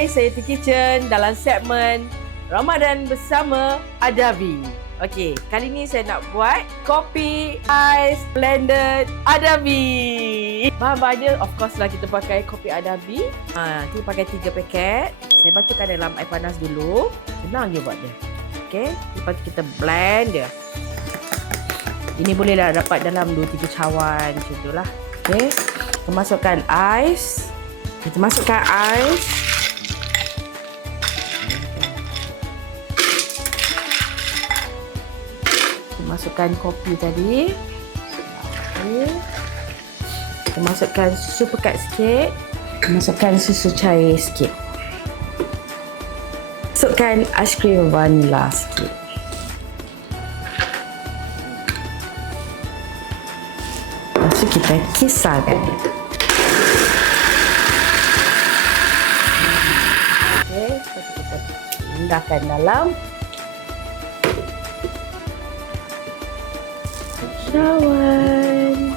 Hai, saya T Kitchen dalam segmen Ramadan bersama Adabi. Okey, kali ni saya nak buat kopi ais blended Adabi. Bahan-bahannya of course lah kita pakai kopi Adabi. Kita pakai 3 paket. Saya basuhkan dalam air panas dulu. Senang je buat dia. Okey, lepas tu kita blend dia. Ini bolehlah dapat dalam 2-3 cawan macam tu lah. Okey, kita masukkan ais. Kita masukkan ais. Kita masukkan kopi tadi. Okay. Kita masukkan susu pekat sikit. Kita masukkan susu cair sikit. Masukkan aiskrim vanila sikit. Lepas tu kita kisarkan. Kita rendahkan dalam cawan.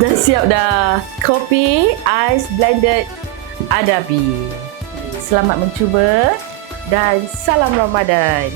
Dah siap dah kopi ais blended Adabi. Selamat mencuba dan salam Ramadan.